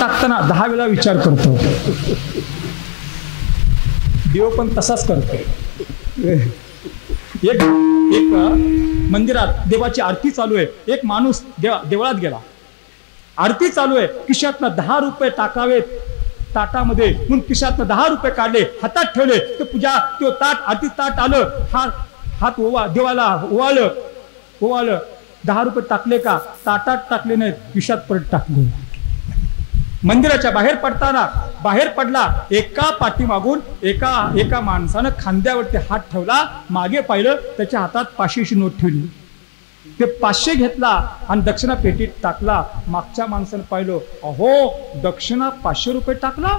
टाकताना 10 वेळा विचार करतो. देव पण तसाच करतो. एक मंदिरात देवाची आरती चालू आहे. एक माणूस देवळात गेला. आरती चालू आहे. खिशातनं 10 रुपये टाकावेत ताटामध्ये म्हणून खिशातनं 10 रुपये काढले, हातात ठेवले. ते पूजा तो ताट आरती ताट आलं. हात देवाला ओवाळलं. 10 रुपये टाकले का? ताटात टाकले नाहीत, खिशात परत टाकले. मंदिराच्या बाहेर पडला. एका पाठीमागून एका माणसानं खांद्यावरती हात ठेवला. मागे पाहिलं, त्याच्या हातात 500ची नोट ठेवली. ते 500 घेतला आणि दक्षिणा पेटीत टाकला. मागच्या माणसानं पाहिलं, अहो दक्षिणा 500 रुपये टाकला.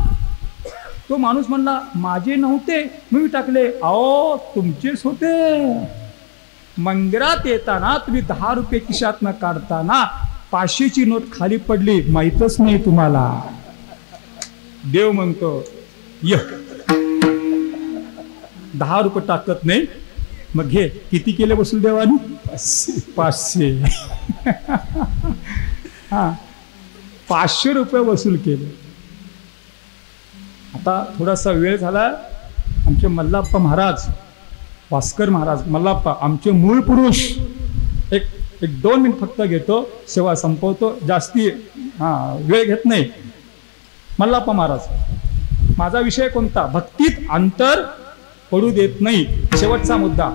तो माणूस म्हणला, माझे नव्हते, मी टाकले. अहो तुमचेच होते. मंदिरात येताना तुम्ही 10 रुपये खिशातनं काढताना 500ची नोट खाली पडली, माहीतच नाही तुम्हाला. देव म्हणतो य 10 रुपये टाकत नाही, मग घे. किती केले वसूल देवानी? 500. हा, 500 रुपये वसूल केले. आता थोडासा वेळ झाला. आमचे मल्लाप्पा महाराज, भास्कर महाराज मल्लाप्पा, आमचे मूळ पुरुष, एक 2 मिनिट फक्त घेतो, सेवा संपवतो, जास्ती वेळ घेत नाही. मल्लाप्पा महाराज, माझा विषय कोणता? भक्तीत अंतर पडू देत नाही. शेवटचा मुद्दा,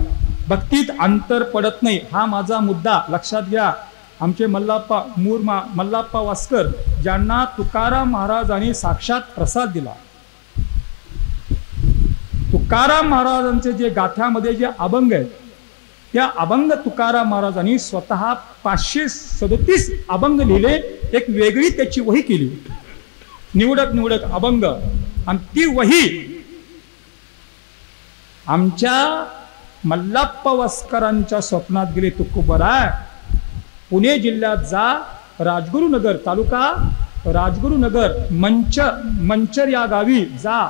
भक्तीत अंतर पडत नाही, हा माझा मुद्दा लक्षात घ्या. आमचे मल्लाप्पा मल्लाप्पा वास्कर, ज्यांना तुकाराम महाराजांनी साक्षात प्रसाद दिला. तुकाराम महाराजांचे जे गाथ्यामध्ये जे अभंग आहेत, त्या अभंग तुकाराम महाराजांनी स्वतः 537 अभंग लिहिले. एक वेगळी त्याची वही केली, निवडक अभंग. आणि ती वही आमच्या मल्लाप्पा वास्करांच्या स्वप्नात गेली. तुकोबरा, पुणे जिल्ह्यात जा, राजगुरुनगर तालुका, राजगुरुनगर मंचर या गावी जा.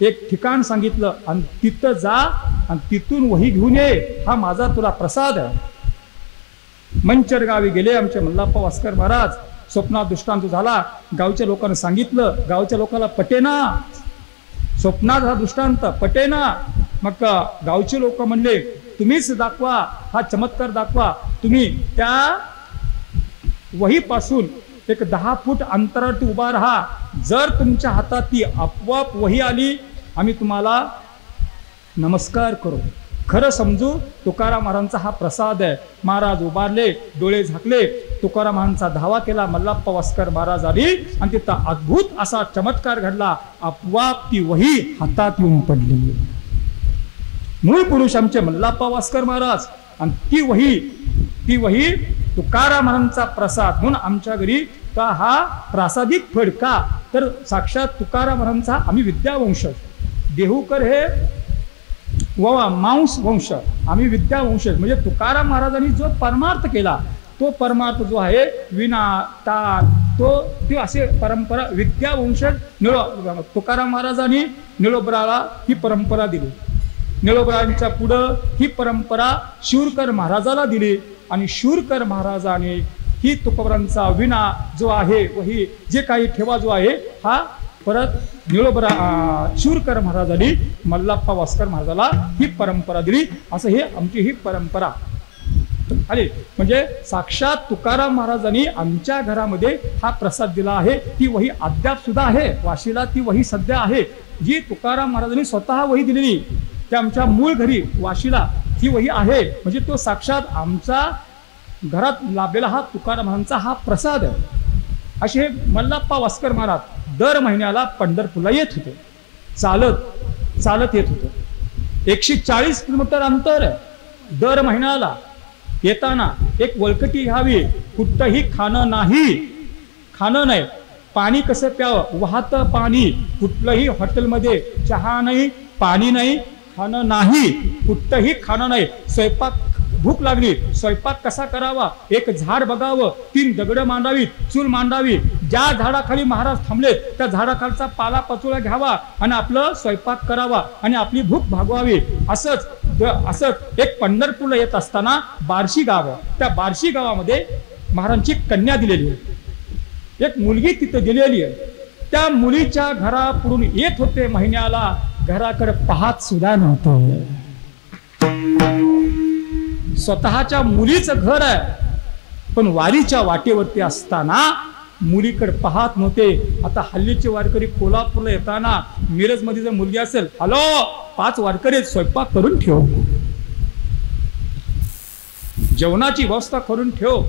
एक ठिकाण सांगितलं आणि तिथं जा आणि तिथून वही घेऊन ये, हा माझा तुला प्रसाद आहे. मंचर गावी गेले आमचे मल्लाप्पा वास्कर महाराज. स्वप्नात दृष्टांत झाला, गावच्या लोकांना सांगितलं, गावच्या लोकांना पटेना, स्वप्नात हा दृष्टांत पटेना. मग गावचे लोक म्हणले, तुम्हीच दाखवा, हा चमत्कार दाखवा. तुम्ही त्या वहीपासून एक 10 फूट अंतरावरती उभा राहा. जर तुमच्या हातात ती आपोआप वही आली, आम्ही तुम्हाला नमस्कार करू, खरं समजू तुकाराम महाराजांचा हा प्रसाद आहे. महाराज उभारले, डोळे झाकले, तुकाराम महाराजांचा धावा केला. मल्लाप्पा वास्कर महाराज आली आणि तिथं अद्भुत असा चमत्कार घडला. आपोआप ती वही हातात येऊन पडली. मूळ पुरुष आमचे मल्लाप्पा वास्कर महाराज. आणि ती वही तुकाराम महाराजांचा प्रसाद म्हणून आमच्या घरी का हा प्रासादिक फड का, तर साक्षात तुकाराम महाराजांचा आम्ही विद्यावंशज. देहूकर हे मांस वंश, आम्ही विद्यावंशज. म्हणजे तुकाराम महाराजांनी जो परमार्थ केला, तो परमार्थ जो आहे विना ताल, तो असे परंपरा विद्यावंशज. तुकाराम महाराजांनी निळोबराला ही परंपरा दिली. निळोबरांच्या पुढं ही परंपरा शूरकर महाराजाला दिली. आणि शूरकर महाराजाने ही तुकोबरांचा विना जो आहे, वही जे काही ठेवा जो आहे, हा परत निळोबरा शूरकर महाराजांनी मल्लाप्पा वास्कर महाराजाला ही परंपरा दिली. असं हे आमची ही परंपरा आली. म्हणजे साक्षात तुकाराम महाराजांनी आमच्या घरामध्ये हा प्रसाद दिला आहे. ती वही अद्याप सुद्धा आहे वाशीला, ती वही सध्या आहे जी तुकाराम महाराजांनी स्वतः वही दिलेली. त्या आमच्या मूळ घरी वाशीला ही वही आहे. म्हणजे तो साक्षात आमचा घरात लाभलेला हा तुकाराम महाराजांचा हा प्रसाद आहे. असे मल्लाप्पा वास्कर महाराज दर महिन्याला पंढरपूरला येत होते. चालत येत होते. 140 किलोमीटर अंतर आहे. दर महिन्याला येताना एक वळकटी घ्यावी. कुठंही खाणं नाही. पाणी कसं प्यावं? वाहतं पाणी. कुठलंही हॉटेलमध्ये चहा नाही, पाणी नाही, खाणं नाही, कुठंही खाणं नाही. स्वयंपाक, भूक लागली, स्वयंपाक कसा करावा? एक झाड बघावं, 3 दगडं मांडावी, चूल मांडावी. ज्या झाडाखाली महाराज थांबले त्या झाडाखालचा पाला पचोळा घ्यावा आणि आपलं स्वयंपाक करावा आणि आपली भूक भागवावी. असंच एक पंढरपूरला येत असताना बार्शी गाव आहे. त्या बार्शी गावामध्ये महाराजांची कन्या दिलेली आहे. एक मुलगी तिथे दिलेली आहे. त्या मुलीच्या घरापुढून येत होते महिन्याला. घराकडे पाहत सुद्धा नव्हतं. स्वतःच्या मुलीचं घर आहे, पण वारीच्या वाटेवरती असताना मुलीकडे पाहत नव्हते. आता हल्लीचे वारकरी कोल्हापूरला येताना मिरजमध्ये जर मुलगी असेल, हॅलो 5 वारकरी स्वयंपाक करून ठेव, जेवणाची व्यवस्था करून ठेव.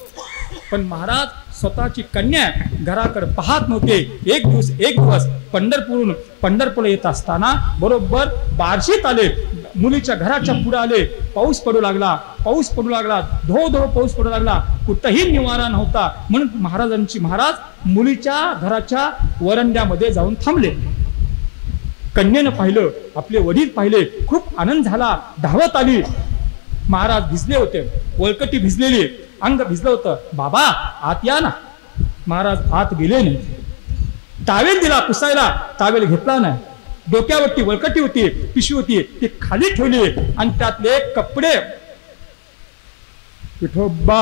पण महाराज स्वतःची कन्या घराकडे पाहत नव्हते. एक दिवस पंढरपूरला येत असताना बरोबर बार्शीत आले. मुलीच्या घराच्या पुढे आले. पाऊस पडू लागला, धो पाऊस पडू लागला. कुठंही निवारा नव्हता. म्हणून महाराज मुलीच्या घराच्या वरंड्यामध्ये जाऊन थांबले. कन्येनं पाहिलं, आपले वडील पाहिले, खूप आनंद झाला. धावत आली. महाराज भिजले होते, वळकटी भिजलेली, अंग भिजलं होतं. बाबा आत या ना. महाराज आत गेले नाही. टावेल दिला पुसायला, टावेल घेतला नाही. डोक्यावरती वळकटी होती, पिशवी होती, ती खाली ठेवली आणि त्यातले कपडे विठोबा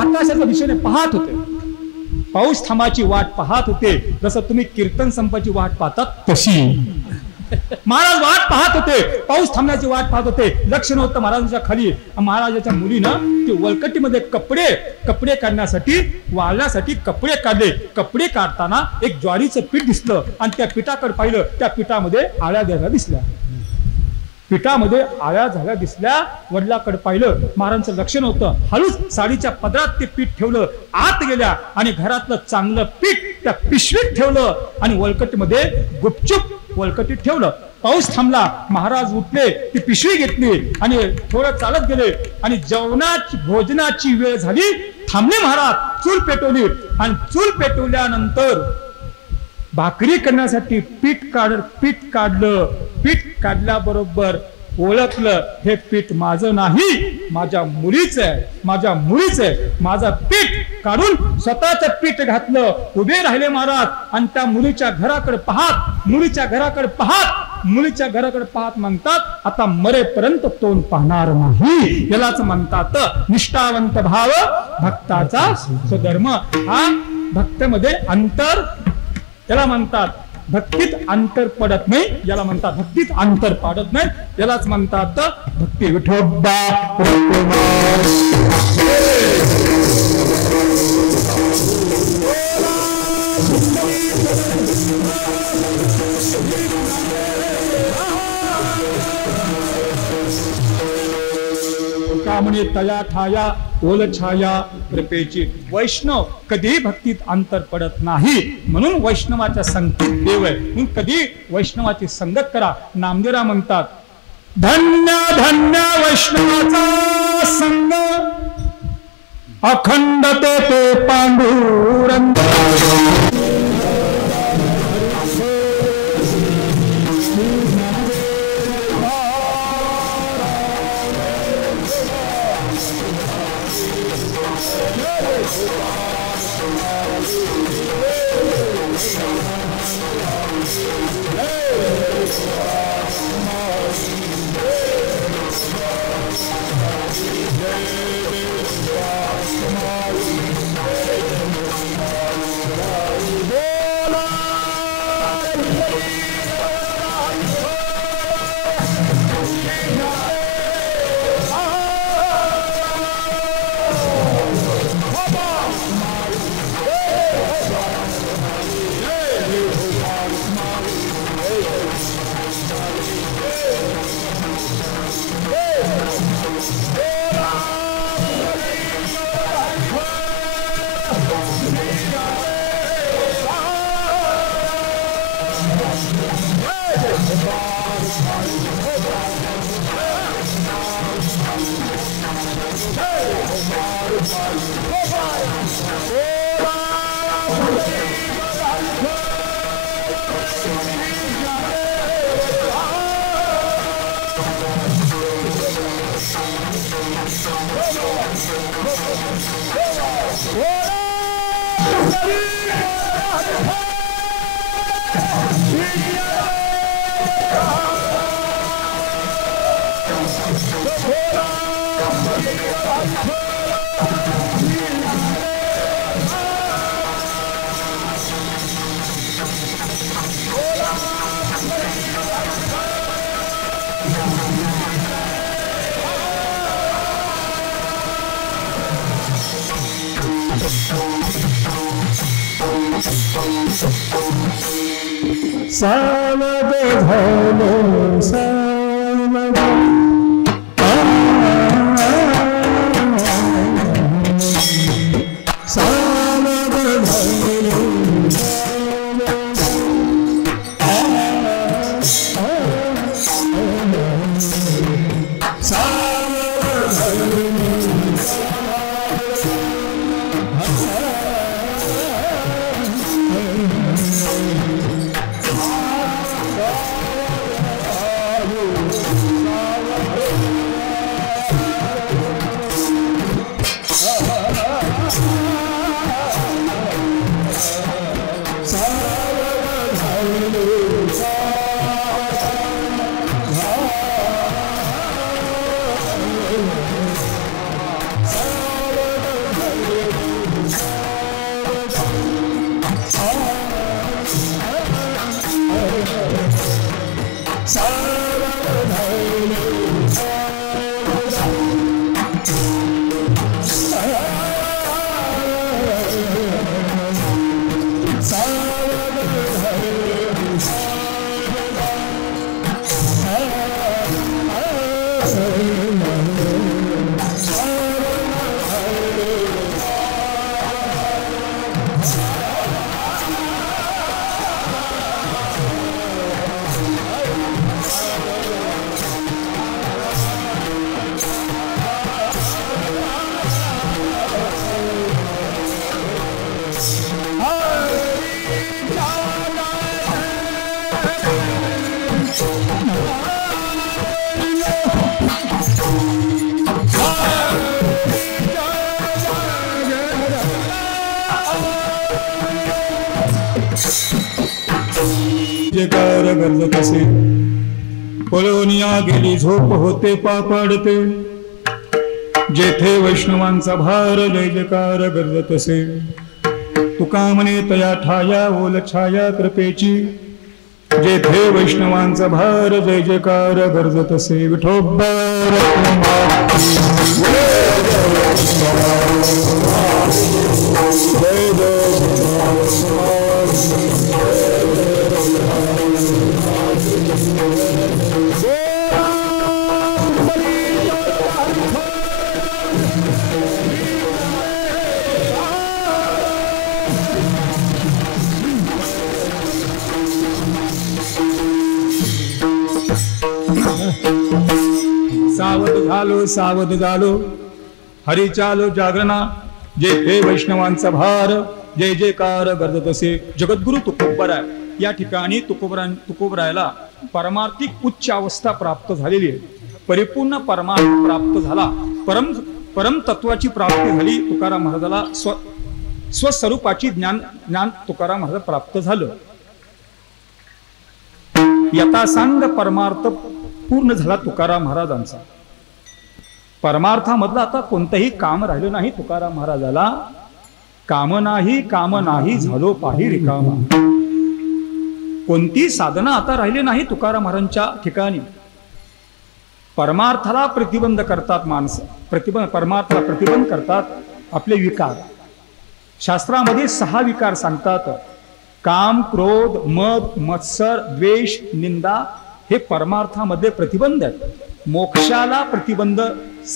आकाशाच्या दिशेने पाहत होते. पाऊस थांबाची वाट पाहत होते, जसं तुम्ही कीर्तन संपाची वाट पाहतात तशी. महाराज वाट पाहत होते, पाऊस थांबण्याची वाट पाहत होते. लक्ष नव्हतं महाराजांच्या खाली. महाराजाच्या मुलीनं ते वळकटीमध्ये कपडे काढण्यासाठी, वाळण्यासाठी कपडे काढले. कपडे काढताना एक ज्वारीचं पीठ दिसलं आणि त्या पिठाकडे पाहिलं. त्या पिठामध्ये आळ्या द्यायला दिसल्या. पिठामध्ये आळ्या झाल्या दिसल्या. वडिलाकडे पाहिलं, महाराजांचं लक्ष नव्हतं. हळूच साडीच्या पदरात ते पीठ ठेवलं, आत गेल्या आणि घरातलं चांगलं पीठ त्या पिशवीत ठेवलं आणि वळकटीमध्ये गुपचूप वळकटीत ठेवलं. पाऊस थांबला, महाराज उठले, ती पिशवी घेतली आणि थोडं चालत गेले आणि भोजनाची वेळ झाली. थांबले महाराज, चूल पेटवली आणि चूल पेटवल्यानंतर भाकरी करण्यासाठी पीठ काढलं. पीठ काढल्याबरोबर ओळखलं, हे पीठ माझं नाही, माझ्या मुलीचं आहे, माझ्या मुलीचं आहे. माझं पीठ काढून स्वतःचं पीठ घातलं. उभे राहिले महाराज आणि त्या मुलीच्या घराकडे पाहत म्हणतात, आता मरेपर्यंत तोंड पाहणार नाही. यालाच म्हणतात निष्ठावंत भाव भक्ताचा स्वधर्म. हा भक्तमध्ये अंतर, याला म्हणतात भक्तीत अंतर पडत नाही. याला म्हणतात भक्तीत अंतर पाडत नाही. यालाच म्हणतात भक्ती. विठोबा कामणे तया ठाया ओल छाया कृपेची. वैष्णव कधी भक्तीत अंतर पडत नाही. म्हणून वैष्णवाच्या संगतीत देव आहे. म्हणून कधी वैष्णवाची संगत करा. नामदेवराव म्हणतात, धन्य धन्य वैष्णवाचा संग, अखंड ते पांडुरंग. सावध झालो सावध, सावध झालो सावध झालो जयकार गरजत असे पळवनिया गेली झोप होते पापडते जेथे वैष्णवांचा भार जय जयकार गरजत असे तुका म्हणे तया ठाया ओल छाया कृपेची जेथे वैष्णवांचा भार जय जयकार गरजत असे विठोबा सावध झालो हरी चालो जागरणा जेथे वैष्णवांचा भार जय जयकार गरजत असे जगद्गुरु तुकोबराय या ठिकाणी तुकोबरायला परमार्थिक उच्च अवस्था प्राप्त झालेली आहे परिपूर्ण परमार्थ प्राप्त झाला परम तत्वाची प्राप्ती झाली तुकाराम महाराजाला स्वस्वरूपाची ज्ञान तुकाराम महाराज प्राप्त झालं यथासांग परमार्थ पूर्ण झाला तुकाराम महाराजांचा परमार्थामधलं आता कोणतंही काम राहिलं नाही तुकाराम महाराजाला काम नाही झालो पाही रिकामा कोणती साधना आता राहिली नाही तुकाराम महाराजांच्या ठिकाणी परमार्थाला प्रतिबंध करतात माणसं परमार्थाला प्रतिबंध करतात आपले विकार शास्त्रामध्ये 6 विकार सांगतात काम क्रोध मद मत्सर द्वेष निंदा हे परमार्थामध्ये प्रतिबंध आहेत मोक्षाला प्रतिबंध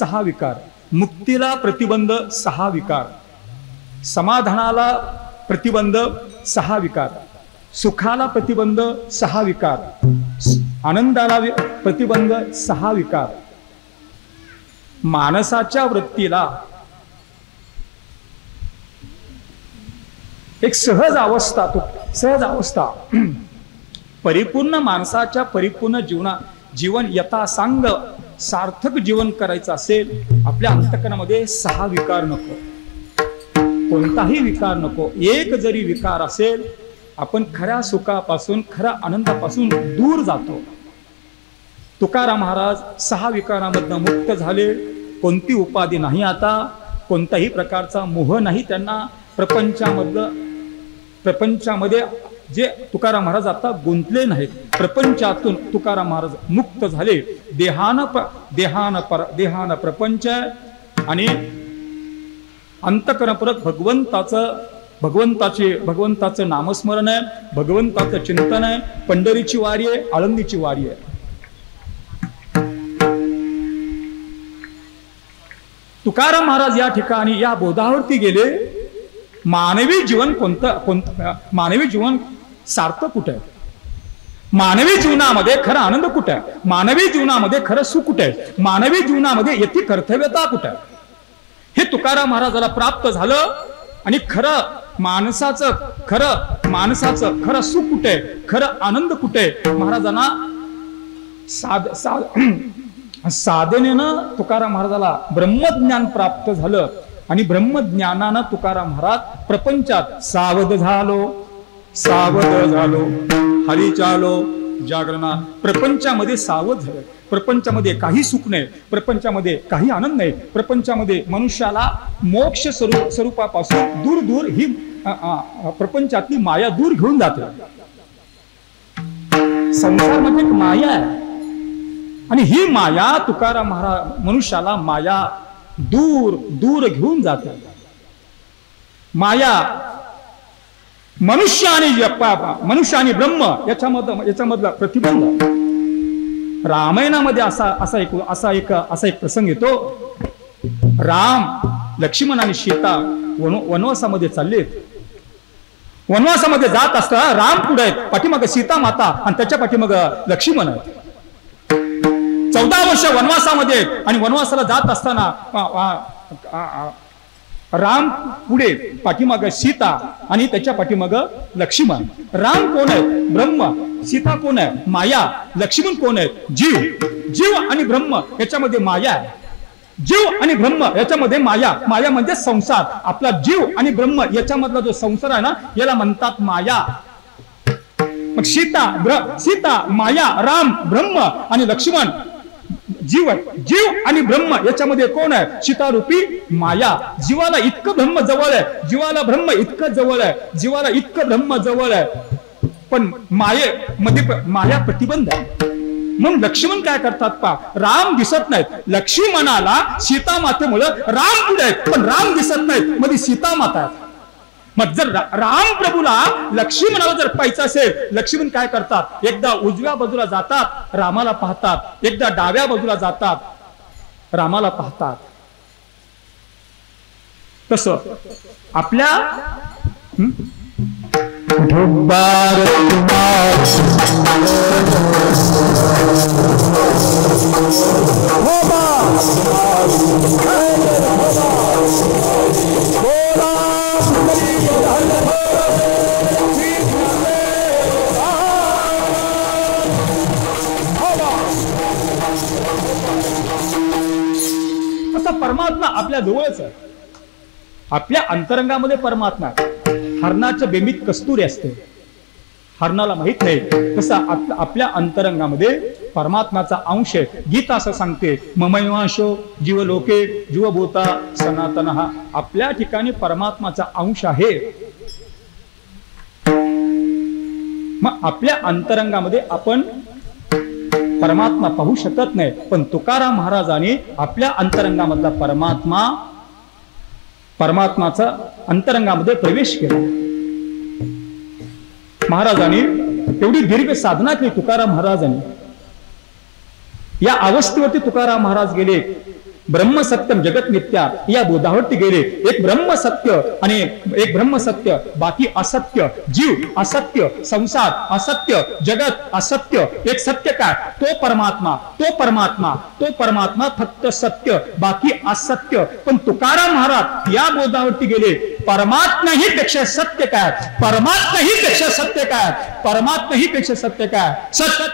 6 विकार मुक्तीला प्रतिबंध 6 विकार समाधानाला प्रतिबंध 6 विकार सुखाला प्रतिबंध 6 विकार आनंदाला प्रतिबंध 6 विकार मानसाच्या वृत्तीला एक सहज अवस्था परिपूर्ण माणसाच्या परिपूर्ण जीवन यथासांग सार्थक जीवन करायचं असेल आपल्या अंतःकरणामध्ये 6 विकार नको कोणताही विकार नको एक जरी विकार असेल आपण खऱ्या सुखापासून खऱ्या आनंदापासून दूर जातो तुकाराम महाराज 6 विकारांमधनं मुक्त झाले कोणती उपाधी नाही आता कोणत्याही प्रकारचा मोह नाही त्यांना प्रपंचामध्ये जे तुकाराम महाराज आता गुंतले नाहीत प्रपंचातून तुकाराम महाराज मुक्त झाले देहान प्रपंच आणि अंतःकरणपूर्वक भगवंताचं नामस्मरण आहे भगवंताचं चिंतन आहे पंढरीची वारी आहे आळंदीची वारी आहे तुकाराम महाराज या ठिकाणी या बोधावरती गेले मानवी जीवन सार्थक कुठे आहे मानवी जीवनामध्ये खरा आनंद कुठे आहे मानवी जीवनामध्ये खरं सुख कुठे आहे मानवी जीवनामध्ये यती कर्तव्यता कुठे आहे हे तुकाराम महाराजाला प्राप्त झालं आणि खरं माणसाचं खरं सुख कुठे खरं आनंद कुठे महाराजांना साधनेनं तुकाराम महाराजाला ब्रह्मज्ञान प्राप्त झालं आणि ब्रह्मज्ञानानं तुकाराम महाराज प्रपंचात सावध झालो हरी चालो जागरणा प्रपंचामध्ये सावध झालं प्रपंचामध्ये काही सुख नाही प्रपंचामध्ये काही आनंद नाही प्रपंचामध्ये मनुष्याला मोक्ष स्वरूपापासून दूर ही प्रपंचातली माया दूर घेऊन जाते संसार म्हणजे एक माया आहे आणि ही माया तुकाराम महाराज मनुष्याला माया दूर घेऊन जाते माया मनुष्य आणि ब्रह्म याच्यामधला प्रतिबंध रामायणामध्ये असा एक प्रसंग येतो राम लक्ष्मण आणि सीता वनवासामध्ये चाललेत वनवासामध्ये जात असता राम पुढे आहेत पाठीमागे सीता माता आणि त्याच्या पाठीमागे लक्ष्मण आहेत 14 वर्ष वनवासामध्ये आणि वनवासाला जात असताना राम पुढे पाठीमागे सीता आणि त्याच्या पाठीमागे लक्ष्मण राम कोण आहे ब्रह्म सीता कोण आहे माया लक्ष्मण कोण आहे जीव आणि ब्रह्म याच्यामध्ये माया आहे जीव आणि ब्रह्म याच्यामध्ये माया म्हणजे संसार आपला जीव आणि ब्रह्म याच्यामधला जो संसार आहे ना याला म्हणतात माया मग सीता माया राम ब्रह्म आणि लक्ष्मण जीव आहे. जीव आणि ब्रह्म याच्यामध्ये कोण आहे? सीतारूपी माया. जीवाला इतकं ब्रह्म जवळ आहे, जीवाला ब्रह्म इतकं जवळ आहे, जीवाला इतकं ब्रह्म जवळ आहे, पण मायेमध्ये माया प्रतिबंध आहे. म्हणून लक्ष्मण काय करतात पा, राम दिसत नाहीत. लक्ष्मणाला सीता मातेमुळे राम पुढे आहेत, पण राम दिसत नाहीत, मध्ये सीता माता आहेत. मग जर राम प्रभूला लक्ष्मणाला जर पाहायचं असेल, लक्ष्मण काय करतात? एकदा उजव्या बाजूला जातात, रामाला पाहतात, एकदा डाव्या बाजूला जातात, रामाला पाहतात. तसं आपल्या परमात्मा आपल्या जवळच आहे. आपल्या अंतरंगामध्ये परमात्मा. हरणाच्या बेंबीत कस्तुरी असते, हरणाला माहित नाही. तसं आपल्या अंतरंगामध्ये परमात्माचा अंश आहे. गीता असं सांगते, ममैवांशो जीवलोके जीवभूता सनातन. हा आपल्या ठिकाणी परमात्माचा अंश आहे. मग आपल्या अंतरंगामध्ये आपण परमात्मा पाहू शकत नाही, पण तुकाराम महाराजांनी आपल्या अंतरंगामधला परमात्माचा अंतरंगामध्ये प्रवेश केला. महाराजांनी एवढी दीर्घ साधना केली. तुकाराम महाराजांनी या अवस्थेवरती तुकाराम महाराज गेले. ब्रह्मसत्यम जगत मिथ्या या बोधावरती गेले. एक ब्रह्मसत्य आणि एक ब्रह्मसत्य, बाकी असत्य. जीव असत्य, संसार असत्य, जगत असत्य. एक सत्य काय? तो परमात्मा, तो परमात्मा, तो परमात्मा फक्त सत्य, बाकी असत्य. पण तुकाराम महाराज या बोधावरती गेले. परमात्मा ही पेक्षा सत्य काय? परमात्मा ही पेक्षा सत्य काय? परमात्मा ही पेक्षा सत्य काय? सत्य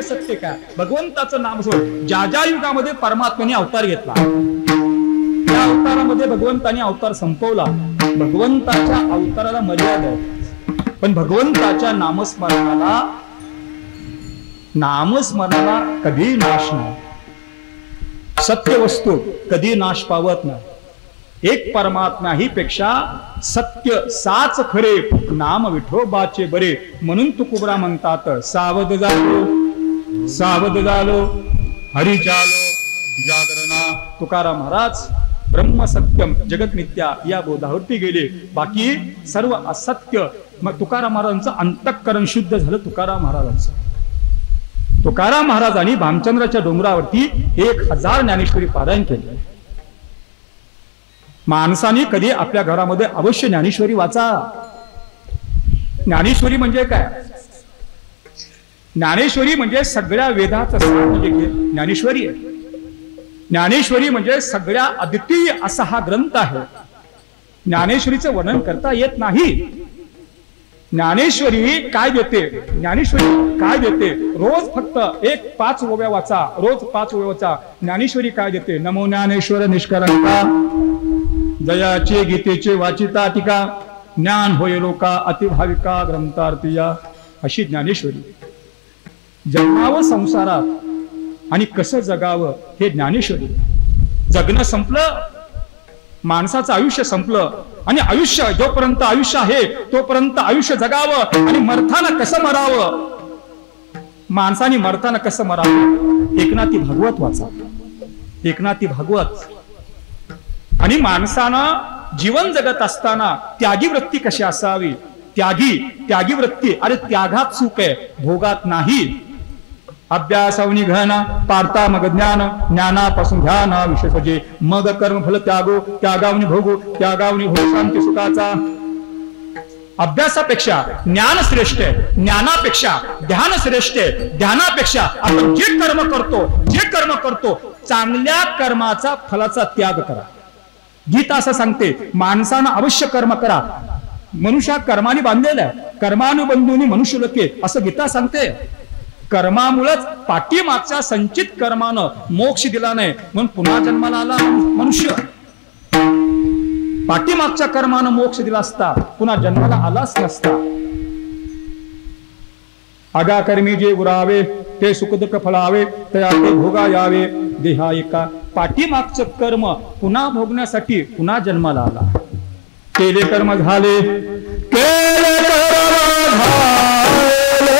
सत्य काय? भगवंताचं नाम सोड. ज्या ज्या युगामध्ये परमात्म्याने अवतार घेतला, त्या अवतारामध्ये भगवंताने अवतार संपवला. भगवंताच्या अवताराला मर्यादा आहे, पण भगवंताच्या नामस्मरणाला कधी नाश नाही. सत्य वस्तू कधी नाश पावत नाही. एक परमात्मा ही पेक्षा सत्य साच खरे, नाम विठोबाचे बरे. म्हणून तुकोबरा म्हणतात, सावध झालो हरी चालो जागरणा. तुकाराम महाराज ब्रह्म सत्यम जगत मिथ्या या बोधावरती गेले, बाकी सर्व असत्य. मग तुकाराम महाराजांचं अंतःकरण शुद्ध झालं. तुकाराम महाराजांनी भामचंद्राच्या डोंगरावरती 1000 ज्ञानेश्वरी पारायण केले. माणसाने कधी आपल्या घरामध्ये अवश्य ज्ञानेश्वरी वाचा. ज्ञानेश्वरी म्हणजे काय? ज्ञानेश्वरी म्हणजे सगळ्या वेदाचं सार म्हणजे ज्ञानेश्वरी आहे. ज्ञानेश्वरी म्हणजे सगळ्या अद्वितीय असा हा ग्रंथ आहे. ज्ञानेश्वरीचं वर्णन करता येत नाही. ज्ञानेश्वरी काय देते? ज्ञानेश्वरी काय देते? रोज फक्त 5 ओव्या वाचा, रोज 5 ओव्या वाचा. ज्ञानेश्वरी काय देते? नमो ज्ञानेश्वर निष्कलंका, जयाचे गीतेचे वाचिता टीका, ज्ञान होय लोका अतिभाविका ग्रंथार्थिया. अशी ज्ञानेश्वरी. जन्मावं संसारात आणि कसं जगावं हे ज्ञानेश्वरी. जगणं संपलं, माणसाचं आयुष्य संपलं आणि आयुष्य जोपर्यंत आयुष्य आहे तोपर्यंत आयुष्य जगावं आणि मरताना कसं मरावं, माणसाने मरताना कसं मरावं. एकनाथी भागवत वाचा, एकनाथी भागवत. आणि माणसानं जीवन जगत असताना त्यागी वृत्ती कशी असावी? त्यागी वृत्ती. अरे त्यागात सुख आहे, भोगात नाही. अभ्यासावनी घन पारता मग ज्ञान, ज्ञानापासून ध्यान विशेषजे, मग कर्म फल त्यागो, त्यागावनी भोगो, त्यागावनी हो शांती सुखाचा. अभ्यासापेक्षा ज्ञान श्रेष्ठ आहे, ज्ञानापेक्षा ध्यान श्रेष्ठ आहे, ध्यानापेक्षा आपण जे कर्म करतो चांगल्या कर्माचा फलाचा त्याग करा. गीता असं सांगते, माणसानं अवश्य कर्म करा. मनुष्य कर्माने बांधलेला आहे, कर्मानुबंधूनी मनुष्य लोके असं गीता सांगते. कर्मामुळेच पाठीमागच्या संचित कर्मानं मोक्ष दिला नाही म्हणून पुन्हा जन्माला आला मनुष्य. पाठीमागच्या कर्मानं मोक्ष दिला असता पुन्हा जन्माला आलाच नसता. आगा कर्मी जे उरावे ते सुखदुःख फळावे, त्या ते भोगा यावे देहा एका. पाठीमागचं कर्म पुन्हा भोगण्यासाठी पुन्हा जन्माला आला. केले कर्म झाले, केले कर्म झाले,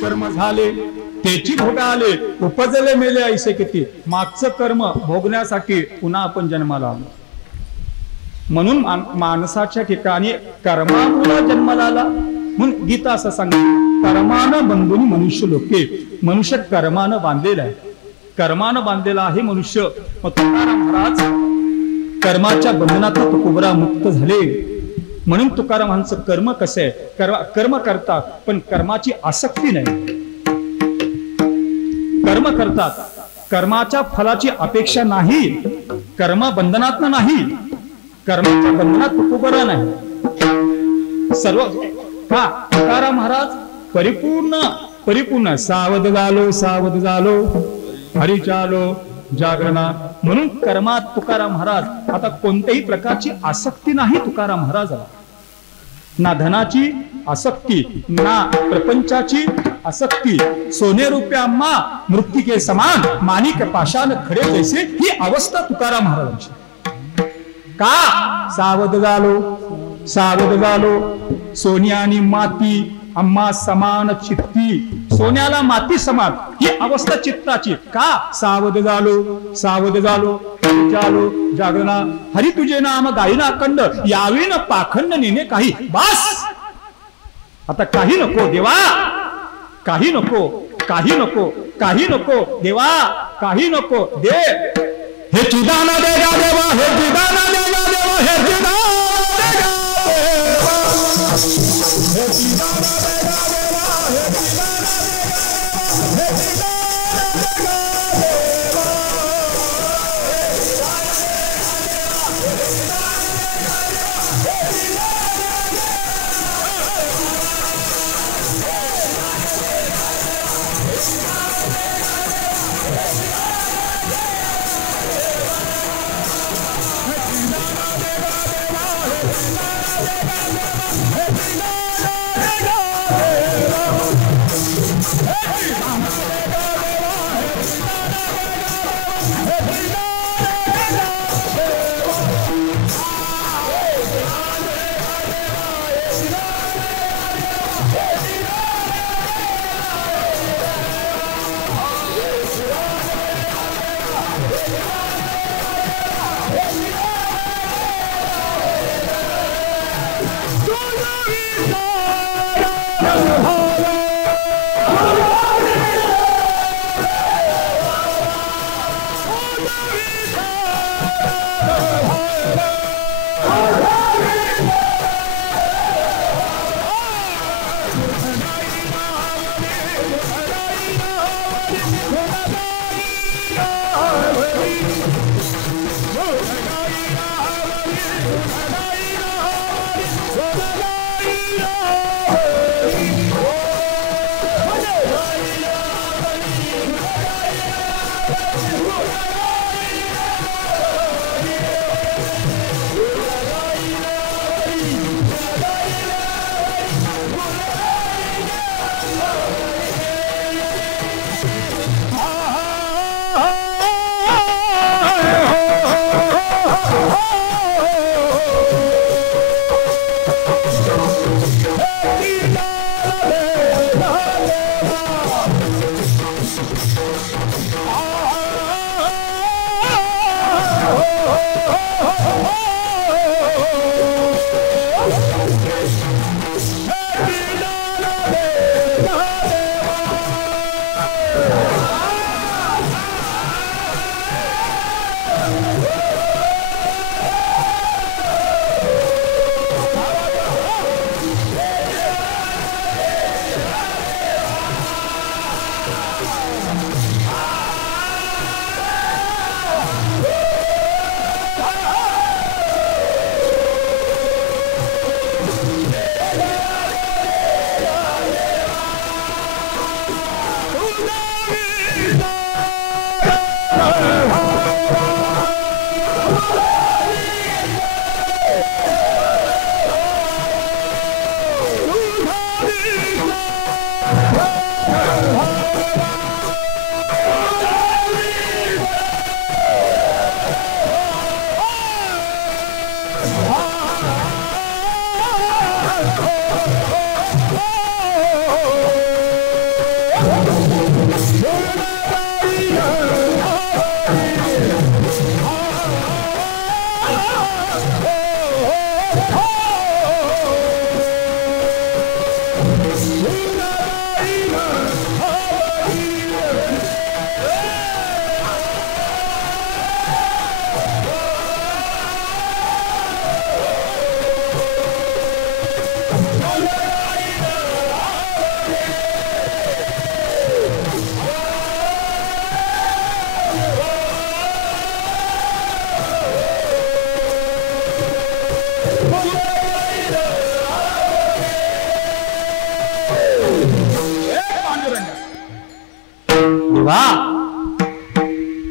कर्म झाले त्याची भोगा आले, उपजले मेले ऐसे किती. मागचं कर्म भोगण्यासाठी पुन्हा आपण जन्माला आलो. म्हणून माणसाच्या ठिकाणी कर्मामुळे जन्माला आला. म्हणून गीता असं सांगते, कर्मानं बंधुनी मनुष्य लोके. मनुष्य कर्मानं बांधलेला आहे, कर्मानं बांधलेला आहे मनुष्य. तुकाराम महाराज कर्माच्या बंधनातून तुकोबरा मुक्त झाले. म्हणून तुकारामांचं कर्म कसं आहे, कर्म करतात पण कर्माची आसक्ती नाही. कर्म करतात, कर्माच्या फलाची अपेक्षा नाही, कर्म बंधनात नाही, कर्माच्या बंधनात तुकोबरा नाही. सर्व का तुकाराम महाराज परिपूर्ण सावध झालो हरिचालो जागरणा. म्हणून कर्मात तुकाराम महाराज आता कोणत्याही प्रकारची आसक्ती नाही तुकाराम महाराजाला. ना धनाची आसक्ती, ना प्रपंचाची आसक्ती. सोने रुपया अम्मा मृत्तिके समान, माणिक पाषाण खडे जैसे, ही अवस्था तुकाराम महाराजांची. का सावध झालो सोनी आणि माती अम्मा समान चित्ती. सोन्याला माती समान ही अवस्था चित्ताची. का सावध झालो चालो जागरणा. हरी तुझे नाम गायना कंड, यावे न पाखंड नेणे काही. बस आता काही नको देवा, काही नको देवा, काही नको दे. हे चिदाना देगा देवा, हे चिदाना देगा देवा, हे चिदाना देगा देवा, हे चिदाना देगा देवा, हे चिदाना देगा देवा, हे चिदाना देगा देवा.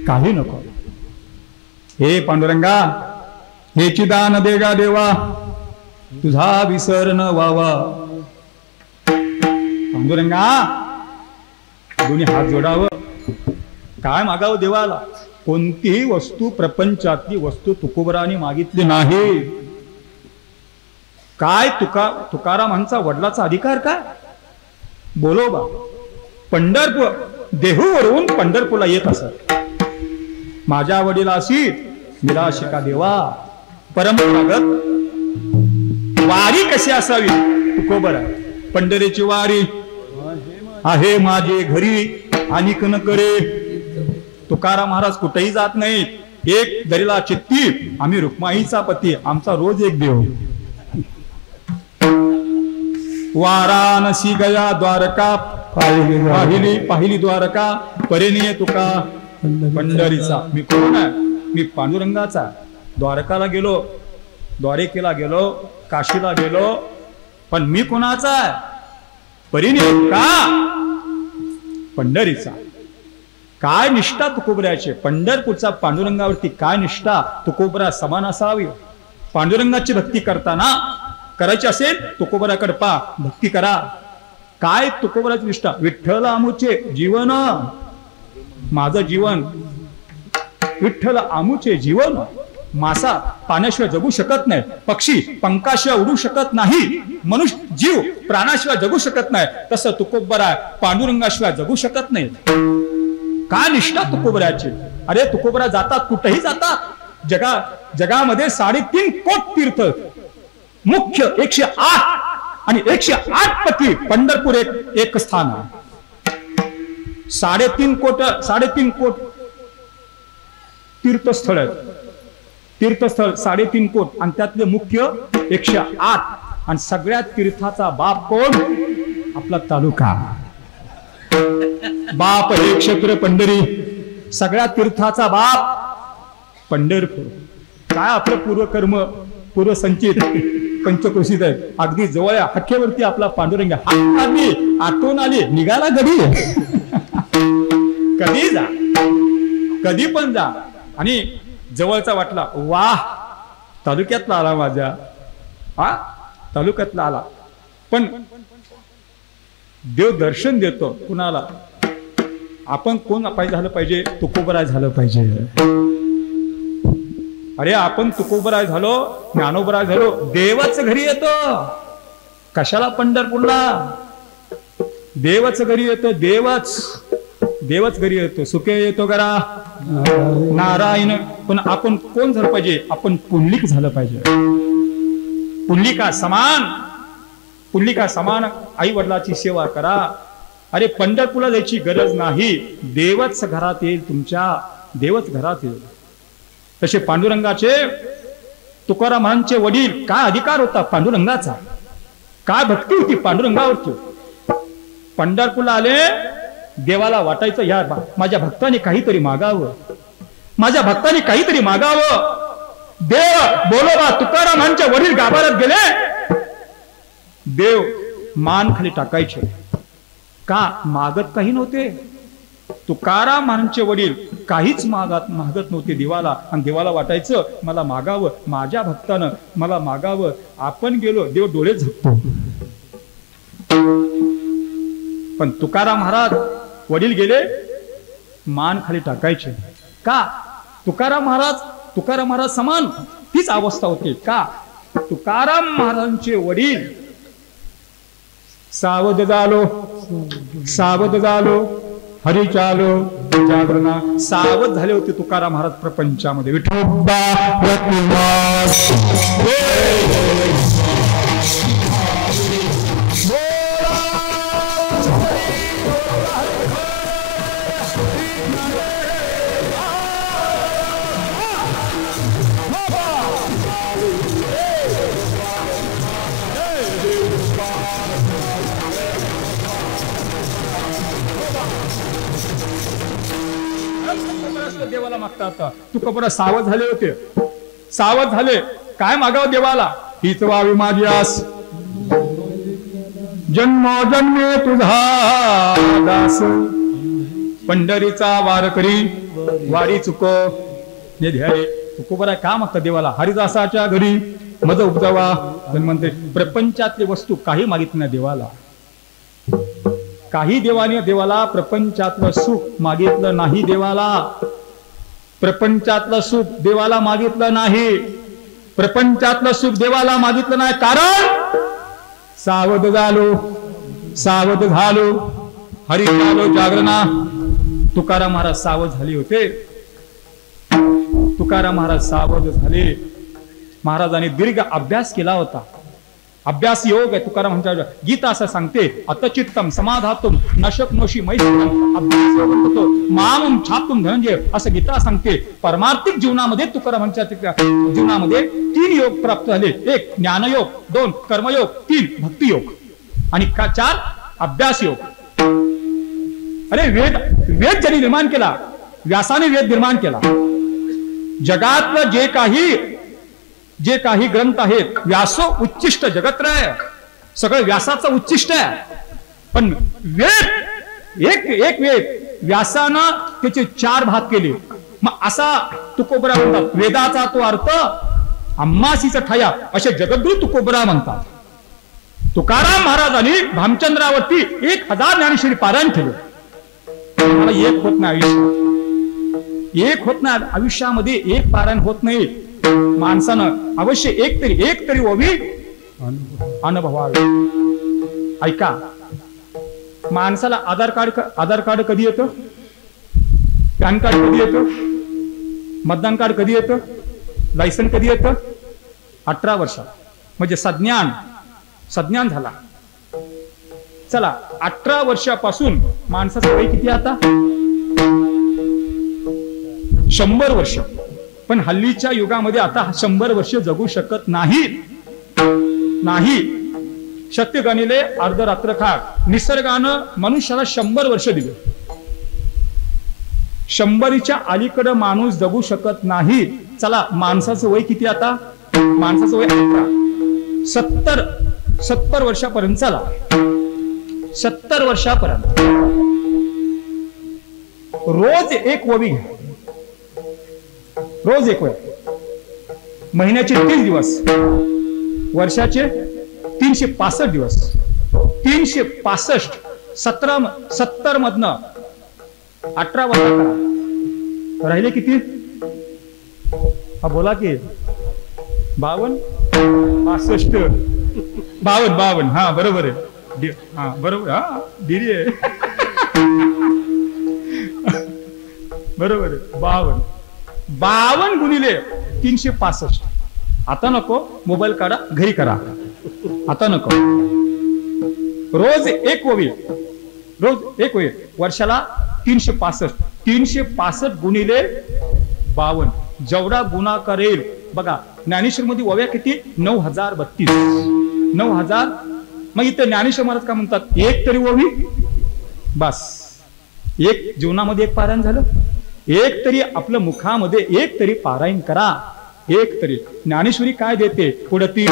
काही नको. हे पांडुरंगा, हेची दान देगा देवा, तुझा विसर न व्हावा. पांडुरंगा, दोन्ही हात जोडावं. काय मागावं देवाला? कोणतीही वस्तू, प्रपंचातली वस्तू तुकोबराने मागितली नाही. काय तुकारामांचा वडिलाचा अधिकार काय? बोलोबा पंढरपूर देहूवरून पंढरपूरला येत असत. माझ्या वडिलाशी निराशिका देवा, परंपरागत वारी कशी असावी? तुकोबरा, पंढरीची वारी आहे माझे घरी अनिक न करे. तुकाराम महाराज कुठेही जात नाहीत. एक दरीला चित्ती, आम्ही रुक्माईचा पती, आमचा रोज एक देव. वाराणसी गया द्वारका, पाहिली द्वारका, परेनिये तुका पंढरीचा. मी कोण आहे? मी पांडुरंगाचा. द्वारकाला गेलो, द्वारकेला गेलो, काशीला गेलो, पण मी कोणाचा आहे? परेनिये तुका पंढरीचा. काय निष्ठा तुकोबऱ्याची! पंढरपूरचा पांडुरंगावरती काय निष्ठा! तुकोबरा समान असावी. पांडुरंगाची भक्ती करताना करायची असेल तुकोबराकडे पा, भक्ती करा. काय तुकोबराची निष्ठा! विठ्ठल आमुचे जीवन, माझं जीवन विठ्ठल आमुचे जीवन. मासा पाण्याशिवाय जगू शकत नाही, पक्षी पंखाशिवाय उडू शकत नाही, मनुष्य जीव प्राणाशिवाय जगू शकत नाही, तसं तुकोबरा पांडुरंगाशिवाय जगू शकत नाही. काय निष्ठा तुकोबराची! अरे तुकोबरा जातात, कुठेही जातात. जगामध्ये 3.5 कोट तीर्थ, मुख्य 108 आणि 108 पती, पंढरपूर एक स्थान आहे. 3.5 कोट तीर्थस्थळ आहेत. तीर्थस्थळ 3.5 कोट आणि त्यातले मुख्य 108. आणि सगळ्या तीर्थाचा बाप कोण? आपला तालुका. बाप हे क्षेत्र पंढरी, सगळ्या तीर्थाचा बाप पंढरपूर. काय आपलं पूर्वकर्म, पूर्वसंचित पंचक्रोशीत आहे. अगदी जवळ हक्केवरती आपला पांडुरंग. आठवण आली, निघाला कधी कधी जा, कधी पण जा. आणि जवळचा वाटला, वाह तालुक्यातला आला माझ्या, हा तालुक्यातला आला. पण देव दर्शन देतो कुणाला? आपण कोण झालं पाहिजे? तुकोबराय झालं पाहिजे. अरे आपण तुकोबराय झालो, ज्ञानोबराय झालो, देवच घरी येतो. कशाला पंढरपूरला? देवच घरी येतो. देवच घरी येतो. सुखे येतो घरा नारायण. पण आपण कोण झालं पाहिजे? आपण पुंडलिक झालं पाहिजे. पुंडलिका समान आई वडिलाची सेवा करा. अरे पंढरपूरला जायची गरज नाही, देवच घरात येईल तुमच्या, देवच घरात येईल. तसे पांडुरंगाचे, तुकारामांचे वडील, काय अधिकार होता पांडुरंगाचा, काय भक्ती होती पांडुरंगावरती. पंढरपूरला आले, देवाला वाटायचं या माझ्या भक्ताने काहीतरी मागावं, माझ्या भक्ताने काहीतरी मागावं. देव बोलोबा तुकारामांच्या वडील गाभाऱ्यात गेले, देव मान खाली टाकायचे. का? मागत काही नव्हते. तुकारामांचे वडील काहीच मागत नव्हते देवाला. आणि देवाला वाटायचं मला मागावं, माझ्या भक्तानं मला मागावं. आपण गेलो, देव डोळे झाकतो. पण तुकाराम महाराज वडील गेले, मान खाली टाकायचे. का? तुकाराम महाराज समान तीच अवस्था होती. का? तुकाराम महाराजांचे वडील सावध झालो हरी चालो जागरणा. सावध झाले होते तुकाराम महाराज प्रपंचामध्ये. विठोबा देवाला मागतात. तुकोबरा सावध झाले होते. सावध झाले. काय मागावं देवाला? हीच व्हावी माझी आस, जन्मोजन्मी तुझा दास. पंढरीचा वार करी वारी चुक हे ध्याय. तुकोबरा का मागता देवाला? हरिदासाच्या घरी मज उपजावा म्हणते. प्रपंचातली वस्तू काही मागितली नाही देवाला. काही देवाला प्रपंचातलं सुख मागितलं नाही. देवाला प्रपंचातलं सुख देवाला मागितलं नाही. प्रपंचातलं सुख देवाला मागितलं नाही. कारण सावध झालो हरी झालो जागरणा. तुकाराम महाराज सावध झाले होते. तुकाराम महाराज सावध झाले. महाराजांनी दीर्घ अभ्यास केला होता. अभ्यास योग आहे. तुकाराम म्हणतात गीता असं सांगते अतचित्तम समाधातुम नशक्नोषी मैत्रिम अभ्यास योग होतो मामम छातुम धनंजय असं गीता सांगते. परमार्थिक जीवनामध्ये तुकाराम म्हणतात जीवनामध्ये 3 योग प्राप्त झाले. 1 ज्ञानयोग, 2 कर्मयोग, 3 भक्तियोग आणि 4 अभ्यास योग. अरे वेद ज्यांनी निर्माण केला, व्यासाने वेद निर्माण केला. जगातलं जे काही ग्रंथ आहेत व्यासो उच्चिष्ट जगत्रय सगळं व्यासाचं उच्चिष्ट आहे. पण वेद एक वेद व्यासानं त्याचे 4 भाग केले. मग असा तुकोबरा म्हणतात. वेदाचा तो अर्थ अम्मासीचा ठाया असे जगद्गुरु तुकोबरा म्हणतात. तुकाराम महाराजांनी भामचंद्रावरती 1000 ज्ञानेश्वरी पारायण केले. मला एक होत नाही आयुष्यात. एक होत नाही आयुष्यामध्ये. एक पारायण होत नाही. माणसानं अवश्य एक तरी ओवी अनुभवावी. ऐका, माणसाला आधार कार्ड कधी येतं? पॅन कार्ड कधी येतं? मतदान कार्ड कधी येतं? लायसन कधी येतं? 18 वर्ष म्हणजे सज्ञान झाला. चला 18 वर्षापासून माणसाचं वय किती आता? 100 वर्ष. पण हल्लीच्या युगामध्ये आता 100 वर्ष जगू शकत नाही. शक्य गणिले अर्धरात्र खाक. निसर्गानं मनुष्याला 100 वर्ष दिले. 100च्या अलीकडे माणूस जगू शकत नाही. चला माणसाचं वय किती आता? माणसाचं वय 70 वर्षापर्यंत. चला 70 वर्षापर्यंत रोज एक ओवी घ्या. रोज एक वेळ. महिन्याचे 30 दिवस, वर्षाचे 365 दिवस. 365 70 मधनं 18 वर्ष करा. राहिले किती? हा बोला की 52 62 52. हा बरोबर आहे. हा बरोबर. हा दिरी आहे. बरोबर आहे. 52 गुणिले 365. आता नको, मोबाईल काढा घरी करा. आता नको. रोज एक ओवी. वर्षाला 365. 365 गुणिले 52. जेवढा गुन्हा करेल बघा. ज्ञानेश्वर मध्ये ओव्या किती? 9032. 9000. मग इथे ज्ञानेश्वर महाराज का म्हणतात एक तरी ओवी बस. एक जीवनामध्ये एक पारायण झालं. एक तरी आपलं मुखामध्ये एक तरी पारायण करा. एक तरी. ज्ञानेश्वरी काय देते? पुढती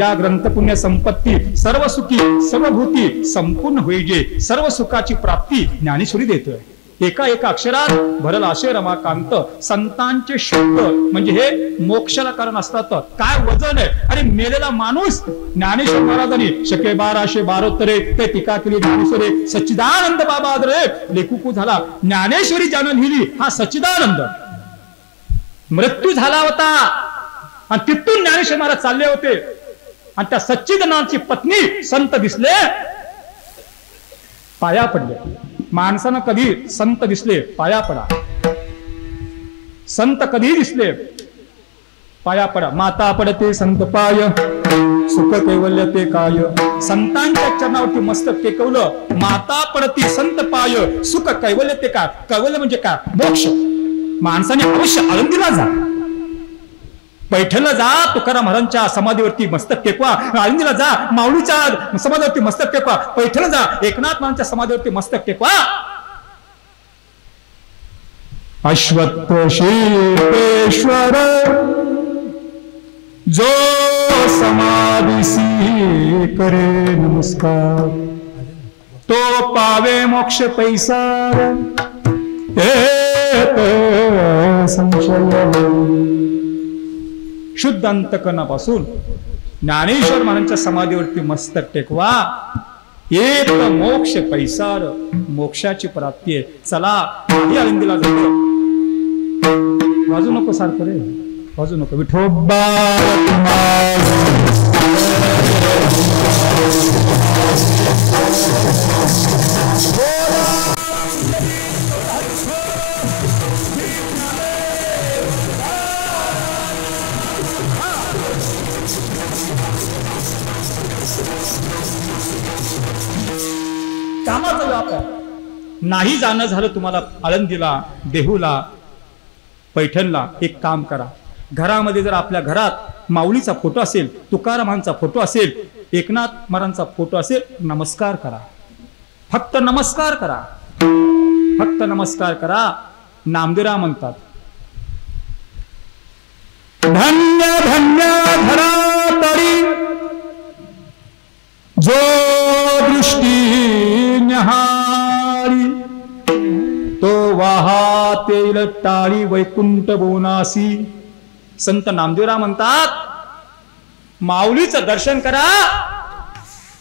या ग्रंथ पुण्य संपत्ती सर्व सुखी सर्वभूती संपूर्ण होईजे. सर्व सुखाची प्राप्ती ज्ञानेश्वरी देतोय. एका अक्षरात भरल आशे रमाकांत. संतांचे शब्द म्हणजे हे मोक्षाला कारण असतात. काय वजन आहे. आणि मेलेला माणूस ज्ञानेश्वर महाराजांनी शके 1212 ते टीका केली. ज्ञानेश्वरी सच्चिदानंद बाबा रे लेखुकू झाला. ज्ञानेश्वरी ज्यानं लिहिली हा सच्चिदानंद. मृत्यू झाला होता आणि तिथून ज्ञानेश्वर महाराज चालले होते. आणि त्या सच्चिदानंदाची पत्नी संत दिसले, पाया पडले. माणसानं कधी संत दिसले पाया पडा. संत कधी दिसले पाया पडा. माता पडते संत पाय सुख कैवल्य ते काय. संतांच्या चरणावरती मस्तक टेकवलं. माता पडती संत पाय सुख कैवल्य ते काय. कैवल्य म्हणजे काय? मोक्ष. माणसाने अवश्य आळंदीला जा, पैठणला जा, तुकाराम महाराजांच्या समाधीवरती मस्तक टेकवा. आळंदीला जा, माऊलीच्या समाधीवरती मस्तक टेकवा. पैठणला जा, एकनाथ महाराजांच्या समाधीवरती मस्तक टेकवा. अश्वत्थेश्वर जो समाधीसी करे नमस्कार. तो पावे मोक्ष पैसार संशय. शुद्ध अंतकरणापासून ज्ञानेश्वर महाराजांच्या समाधीवरती मस्तक टेकवा. एक मोक्ष पैसार, मोक्षाची प्राप्ती आहे. चला ही आळंदीला जातो. वाजू नको सारखं रे, वाजू नको. विठोबा कामाचा व्यापार नाही जाणं झालं तुम्हाला आळंदीला, देहूला, पैठणला, एक काम करा. घरामध्ये जर आपल्या घरात माऊलीचा फोटो असेल, तुकारामांचा फोटो असेल, एकनाथ महाराजांचा फोटो असेल, नमस्कार करा. फक्त नमस्कार करा, फक्त नमस्कार करा. नामदेवराव म्हणतात, धन्य धन्य धरातरी जो दृष्टी न्याहाळी, तो वाहातेल टाळी वैकुंठ बोनासी. संत नामदेवराव म्हणतात, माऊलीचं दर्शन करा,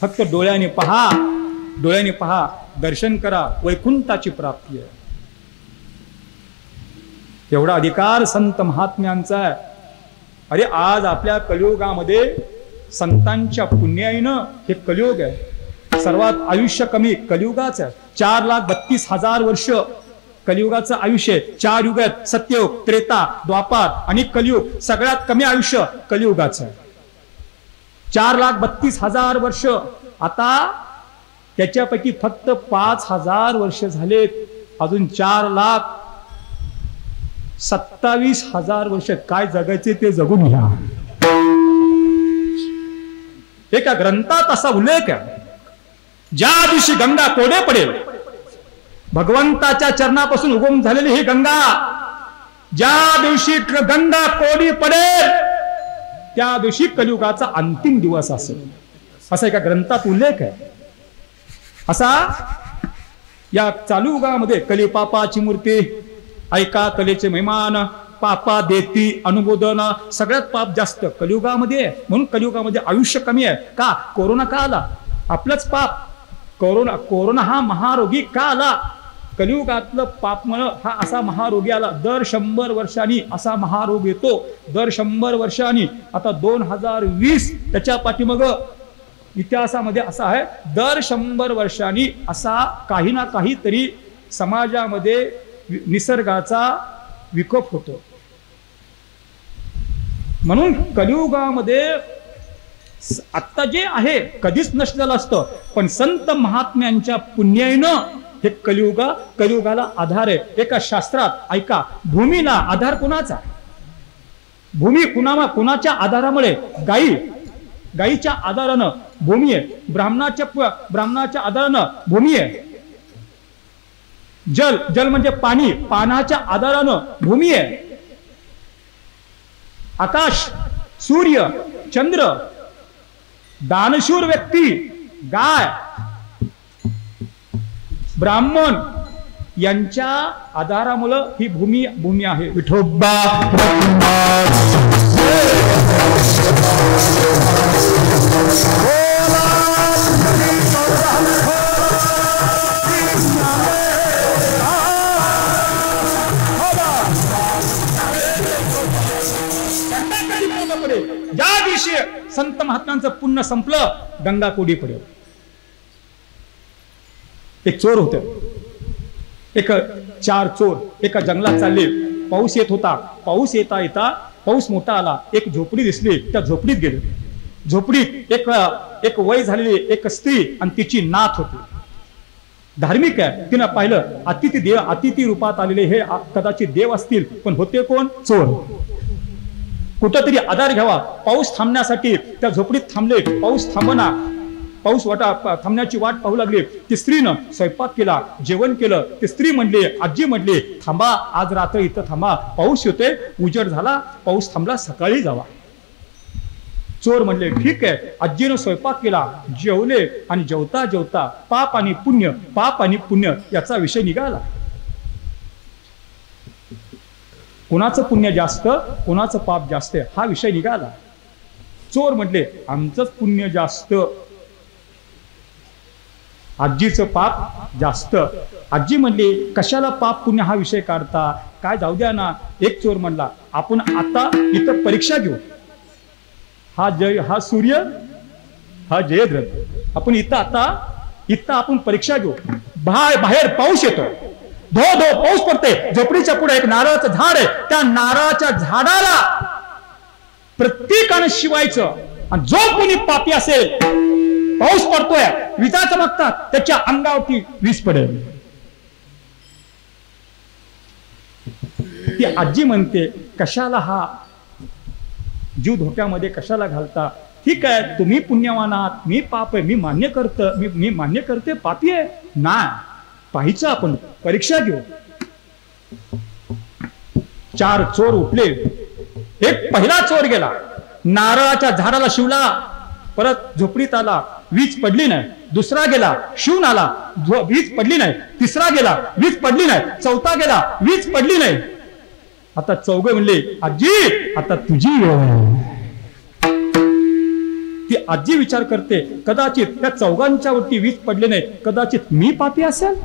फक्त डोळ्याने पहा, डोळ्याने पहा, दर्शन करा, वैकुंठाची प्राप्ती आहे. एवढा अधिकार संत महात्म्यांचा आहे. अरे आज आपल्या कलियुगामध्ये संतांच्या पुण्याईनं हे कलियुग आहे. सर्वात आयुष्य कमी कलियुगाचं आहे. 4,32,000 वर्ष कलियुगाचं आयुष्य. 4 युग आहेत, सत्ययुग, त्रेता, द्वापार आणि कलियुग. सगळ्यात कमी आयुष्य कलियुगाचं आहे. 4,32,000 वर्ष. आता त्याच्यापैकी फक्त 5,000 वर्ष झालेत. अजून 4,27,000 वर्ष काय जगायचे ते जगून घ्या. एका ग्रंथात असा उल्लेख आहे, ज्या दिवशी गंगा कोरडे पडेल, भगवंताच्या चरणापासून उगम झालेली ही गंगा, ज्या दिवशी गंगा कोरडी पडेल त्या दिवशी कलियुगाचा अंतिम दिवस असेल, असा एका ग्रंथात उल्लेख आहे. असा या चालू युगामध्ये कलिपापाची मूर्ती, ऐका कलेचे महिमान, पापा देती अनुमोदन, सगळ्यात पाप जास्त कलियुगामध्ये आहे. म्हणून कलियुगामध्ये आयुष्य कमी आहे. का? कोरोना का आला? आपलंच पाप. कोरोना हा महारोगी का आला? कलियुगातलं पापमुळे हा असा महारोगी आला. दर 100 वर्षांनी असा महारोग येतो, दर 100 वर्षांनी. आता 2020 त्याच्या पाठीमाग इतिहासामध्ये असा आहे, दर 100 वर्षांनी असा काही ना काहीतरी समाजामध्ये निसर्गाचा विकोप होतो. म्हणून कलियुगामध्ये आता जे आहे कधीच नसलेलं असतं, पण संत महात्म्यांच्या पुण्याईनं हे कलियुगाला आधार आहे. एका शास्त्रात ऐका, भूमीला आधार कुणाचा? भूमी कुणाच्या आधारामुळे? गायीच्या आधारानं भूमी आहे. ब्राह्मणाच्या आधारानं भूमी आहे. जल म्हणजे पाणी, पाण्याच्या आधारानं भूमी आहे. आकाश, सूर्य, चंद्र, दानशूर व्यक्ती, गाय, ब्राह्मण यांच्या आधारामुळे ही भूमी आहे. विठोबा ज्या दिवशी संत महात्म्यांचं पुण्य संपलं, गंगा कोरडी पडेल. एक चोर होते, एक 4 चोर एका जंगलात चालले. पाऊस येत होता. पाऊस येता येता पाऊस मोठा आला. एक झोपडी दिसली, त्या झोपडीत गेले. झोपडीत एक वय झालेली एक स्त्री आणि तिची नात होती. धार्मिक आहे. तिनं पाहिलं, अतिथी रूपात आलेले हे कदाचित देव असतील, पण होते कोण? चोर. कुठंतरी आधार घ्यावा. पाऊस थांबण्यासाठी त्या झोपडीत थांबले. पाऊस थांबना. पाऊस थांबण्याची वाट पाहू लागली. ती स्त्रीनं स्वयंपाक केला, जेवण केलं. ती स्त्री म्हणली, आजी म्हणली, थांबा, आज रात्र इथं थांबा, पाऊस येतोय, उजेड झाला, पाऊस थांबला, सकाळी जावा. चोर म्हणले ठीक आहे, आजीनं स्वयंपाक केला, जेवले आणि जेवता जेवता पाप आणि पुण्य याचा विषय निघाला. कोणाचं पुण्य जास्त, कोणाचं पाप जास्त हा विषय निघाला. चोर म्हटले आमचंच पुण्य जास्त, आजीचं पाप जास्त. आजी म्हणली कशाला पाप पुण्य हा विषय काढता, काय जाऊ द्या ना. एक चोर म्हणला आपण आता इथं परीक्षा घेऊ, हा सूर्य हा जयद्रथ, आपण इथं आपण परीक्षा घेऊ. बाहेर पाऊस येतो, धो पाऊस पडते, झोपडीच्या पुढे एक नारळाचं झाड आहे, त्या नारळाच्या झाडाला प्रत्येकानं शिवायचं आणि जो कोणी पापी असेल, पाऊस पडतोय, विजा चमकतात, त्याच्या अंगावरती वीज पडेल. ती आजी म्हणते कशाला हा जीव धोक्यामध्ये कशाला घालता. ठीक आहे तुम्ही पुण्यवान आहात, मी पाप आहे, मी मान्य करते पापी आहे ना. पाहिजे आपण परीक्षा घेऊ. 4 चोर उठले. एक पहिला चोर गेला, नारळाच्या झाडाला शिवला, परत झोपडीत आला, वीज पडली नाही. दुसरा गेला, शिवून आला, वीज पडली नाही. तिसरा गेला, वीज पडली नाही. चौथा गेला, वीज पडली नाही. आता चौघे म्हणले आजी आता तुझी वेळ. ती आजी विचार करते कदाचित त्या चौघांच्या वरती वीज पडली नाही, कदाचित मी पापी असेल,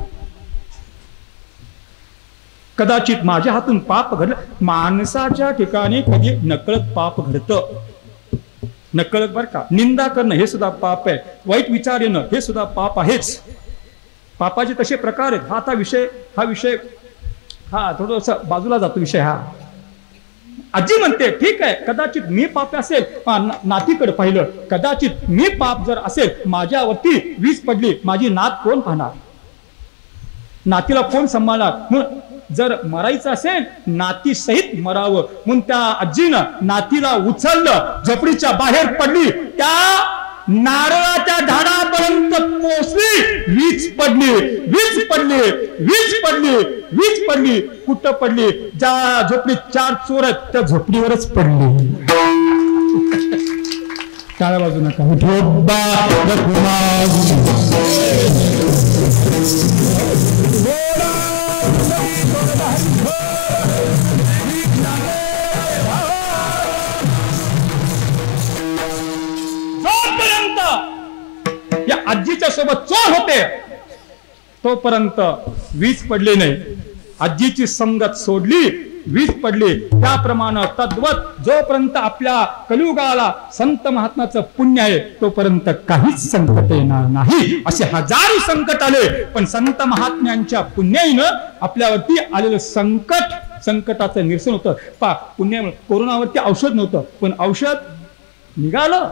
कदाचित माझ्या हातून पाप घडलं. माणसाच्या ठिकाणी कधी नकळत पाप घडतं, नकळत बर का. निंदा करणं हे सुद्धा पाप आहे, वाईट विचार येणं हे सुद्धा पाप आहेच. पापाचे तसे प्रकार आहेत. हा विषय थोडस बाजूला जातो विषय हा. आजी म्हणते ठीक आहे कदाचित मी पाप असेल, नातीकडे पाहिलं, कदाचित मी पाप जर असेल, माझ्यावरती वीज पडली, माझी नात कोण पाहणार, नातीला कोण सांभाळणार. म्हणून जर मरायचं असेल नाती सहित मरावं. म्हणून त्या आजीनं नातीला उचललं, झोपडीच्या बाहेर पडली, त्या नारळाच्या झाडापर्यंत पोहोचली, वीज पडली. कुठं पडली, ज्या झोपडीत 4 चोर आहेत त्या झोपडीवरच पडली. टाळ्या बाजू नका. या आजीच्या सोबत चोर होते तोपर्यंत वीज पडली नाही. आजीची संगत सोडली, वीज पडली. त्याप्रमाणे तद्वत जोपर्यंत आपल्या कलियुगाला संत महात्म्याचं पुण्य आहे तोपर्यंत काहीच संकट येणार नाही. असे हजारो संकट आले, पण संत महात्म्यांच्या पुण्याईनं आपल्यावरती आलेलं संकटाचं निरसन होतं. पुण्यामुळे कोरोनावरती औषध नव्हतं, पण औषध निघालं.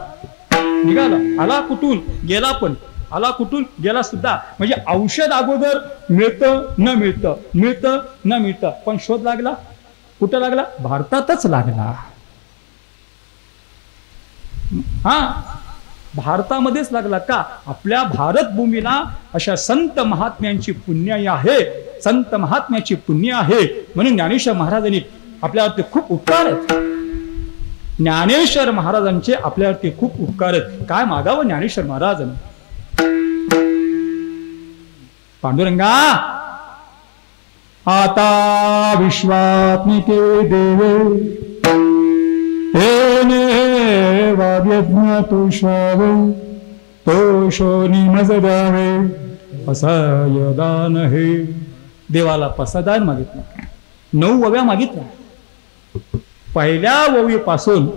आला कुठून गेला, पण आला कुठून गेला सुद्धा. म्हणजे औषध अगोदर मिळतं न मिळतं, पण शोध लागला कुठं लागला, भारतातच लागला. भारतामध्येच लागला. का, आपल्या भारत भूमीला अशा संत महात्म्यांची पुण्याई आहे, संत महात्म्याची पुण्य आहे. म्हणून ज्ञानेश्वर महाराजांनी आपल्यावरती खूप उपकार आहेत. ज्ञानेश्वर महाराजांचे आपल्यावरती खूप उपकार आहेत. काय मागावं ज्ञानेश्वर महाराजांनी. पांडुरंगा आता विश्वात्मिके देवे हे वाद्यज्ञ तुषावे तोषोनी मज द्यावे पसायदान. हे देवाला पसादान मागितलं, 9 वव्या मागितल्या. पहिल्या ववीपासून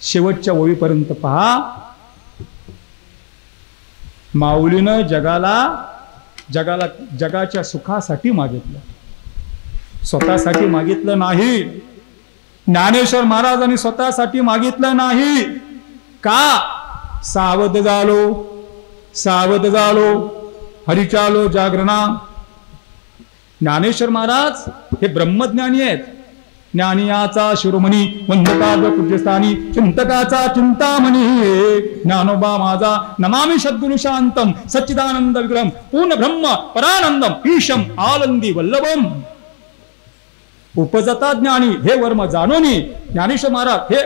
शेवटच्या ववीपर्यंत पहा, माऊलीनं जगाच्या सुखासाठी मागितलं, स्वतःसाठी मागितलं नाही. ज्ञानेश्वर महाराजांनी स्वतःसाठी मागितलं नाही. का, सावध झालो हरिचालो जागरणा. ज्ञानेश्वर महाराज हे ब्रह्मज्ञानी आहेत. ज्ञानियाचा शिरोमणी वंदकाग्र पूज्यस्थानी चिंतकाचा चिंतामणी ज्ञानोबा माझा नमामि सद्गुरु शांतम सच्चिदानंद विग्रहम पूर्ण ब्रह्म परानंदम ईशम आनंदी वल्लभम. उपजता ज्ञानी हे वर्म जाणोनी ज्ञानेश्वर महाराज हे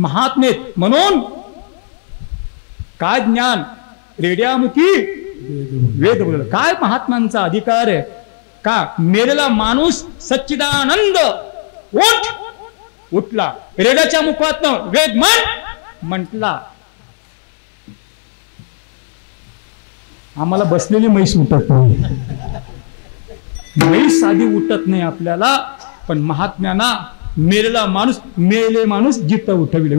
महात्मेत म्हणून काय ज्ञान रेड्यामुखी वेद बोलला. काय महात्म्यांचा अधिकार आहे का मेलेला माणूस सच्चिदानंद उठला रेड्याच्या मुखातनं वेद म्हटला. आम्हाला बसलेली म्हैस उठत नाही, म्हैस साधी उठत नाही आपल्याला, पण महात्म्यांना मेलेला माणूस मेले माणूस जिथं उठविले.